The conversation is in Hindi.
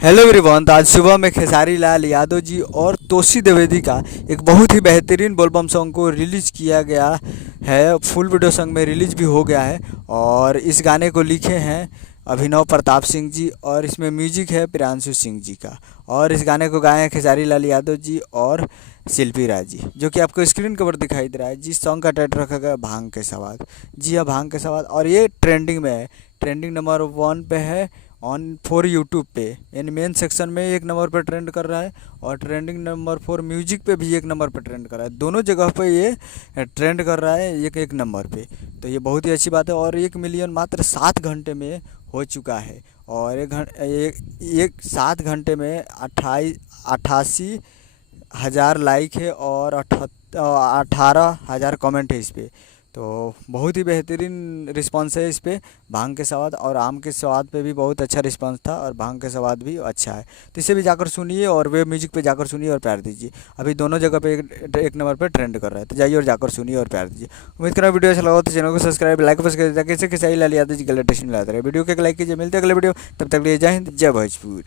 Hello everyone. तो आज सुबह में खेसारी लाल यादव जी और तोशी द्विवेदी का एक बहुत ही बेहतरीन बोलबम सॉन्ग को रिलीज़ किया गया है। फुल वीडियो सॉन्ग में रिलीज भी हो गया है और इस गाने को लिखे हैं अभिनव प्रताप सिंह जी और इसमें म्यूजिक है प्रियांशु सिंह जी का। और इस गाने को गाए हैं खेसारी लाल यादव जी और शिल्पी राज जी, जो कि आपको स्क्रीन के ऊपर दिखाई दे रहा है। जिस सॉन्ग का टाइटल रखा गया भांग के सवाद। जी हाँ, भांग के सवाद। और ये ट्रेंडिंग में है, ट्रेंडिंग नंबर 1 पे है ऑन फॉर यूट्यूब पे, यानी मेन सेक्शन में एक नंबर पर ट्रेंड कर रहा है और ट्रेंडिंग नंबर 4 म्यूजिक पे भी एक नंबर पर ट्रेंड कर रहा है। दोनों जगह पे ये ट्रेंड कर रहा है एक एक नंबर पे। तो ये बहुत ही अच्छी बात है। और 1 मिलियन मात्र 7 घंटे में हो चुका है। और 7 घंटे में 88,000 लाइक है और 18,000 कमेंट है इस पे। तो बहुत ही बेहतरीन रिस्पांस है इस पे। भांग के स्वाद और आम के स्वाद पे भी बहुत अच्छा रिस्पांस था और भांग के स्वाद भी अच्छा है। तो इसे भी जाकर सुनिए और वेब म्यूजिक पे जाकर सुनिए और प्यार दीजिए। अभी दोनों जगह पे एक नंबर पे ट्रेंड कर रहा है। तो जाइए और जाकर सुनिए और प्यार दीजिए। उम्मीद कर रहा वीडियो अच्छा लगा तो चैनल को सब्सक्राइब लाइक बस कर दीजिए, कैसे खेसारी लाल यादव जी का लेटेस्ट मिलाते रहे। वीडियो के लाइक कीजिए। मिलते हैं अगले वीडियो, तब तक लिए जय हिंद जय भोजपुर।